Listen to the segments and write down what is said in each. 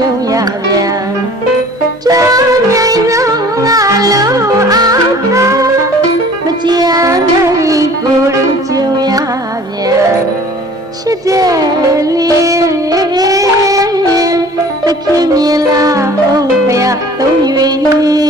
ပြုံးရပြန်ကြောင်းနိုင်တော့ငါလုံးအားသာမကြားနိုင်ကိုယ်ရင်ကြုံရပြန်ချစ်တယ်လေသခင်မြင်လားဘုရားသုံး၍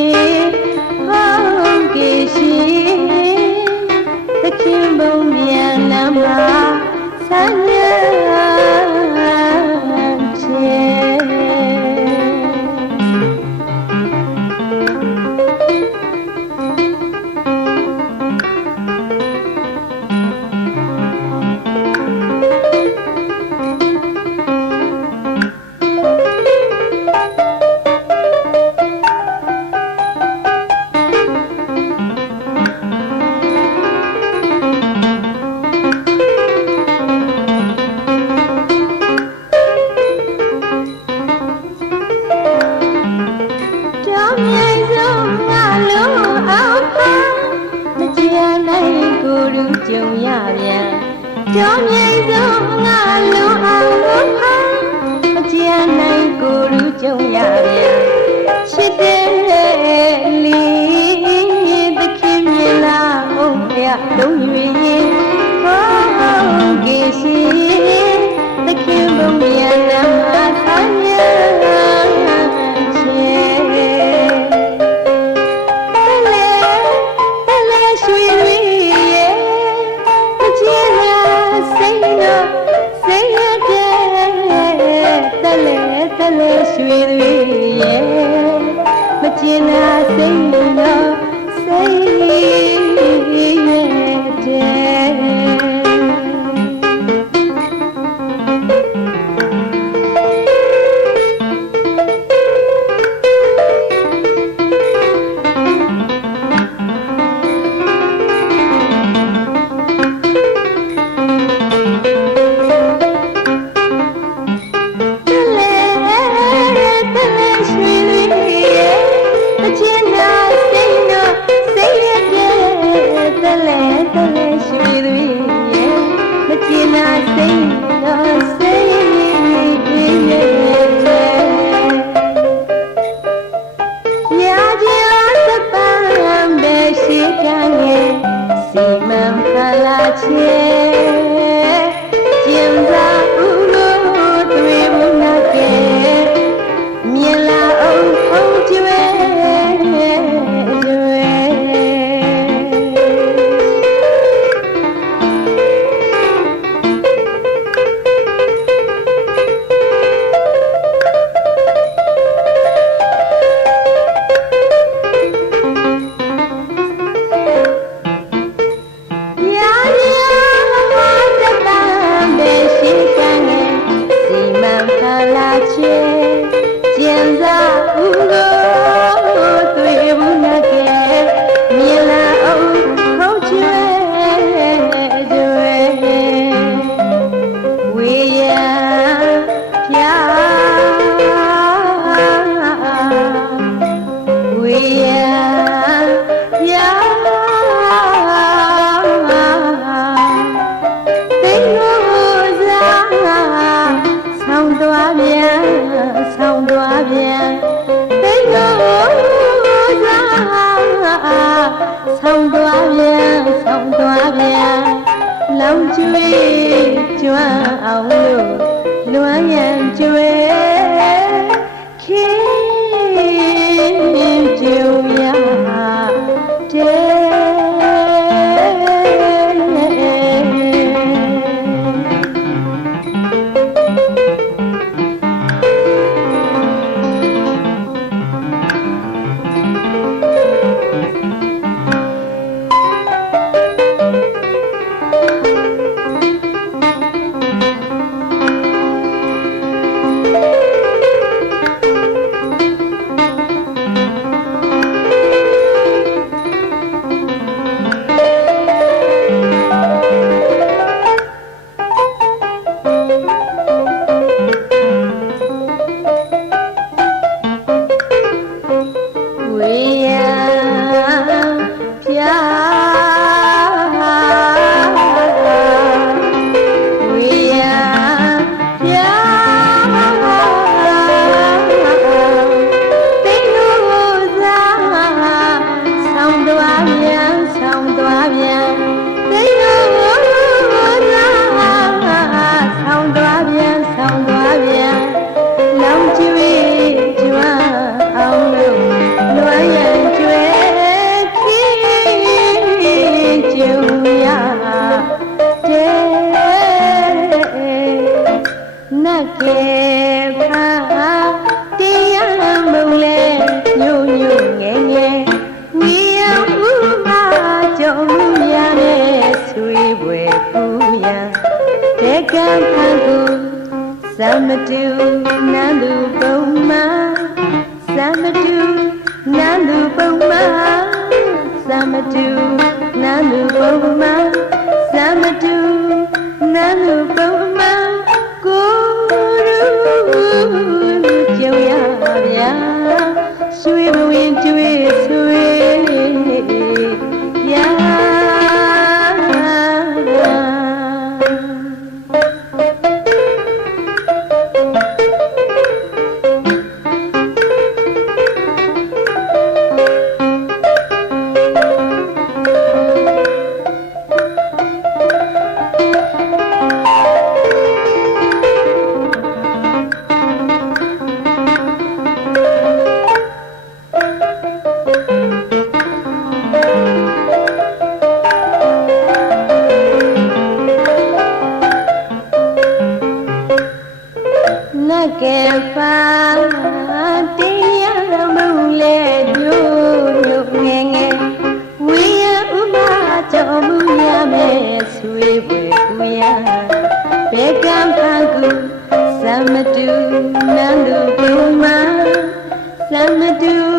ဆက်လဲဆက်လဲရွှေတွေရဲ့မကျင်နာစိတ်ရောစိတ် 啦。 ပြန်ဆောင်သွားပြန်လောင်ကျွေးကျွမ်းအောင်လို့လွမ်းရန်ကျွေး မ်းဆောင်သွားပြန်လောင်ကျွေးကျွမ်းအောင်လို့လွမ်းရန်ကျွဲခင်းကျုံရတဲ့နတ်ကေဖာတရားမုံလဲညို့ညို့ငယ်ငယ်ဝီယဥမာကြုံရတဲ့ဆွေးပွဲပူရန်တေကံဖန်ကူ သမတူနန္ဒုပုံမသမတူနန္ဒုပုံမသမတူနန္ဒုပုံမသမတူနန္ဒုပုံမကို ကဲဖာတရားမုံလေညို့ညို့ငယ်ငယ်ဝေယဥမာကြောင့်မူရမယ်ဆွေးပွဲကူရဘေကံဖန်ကူသမတူနန္ဒုပုံမသမတူ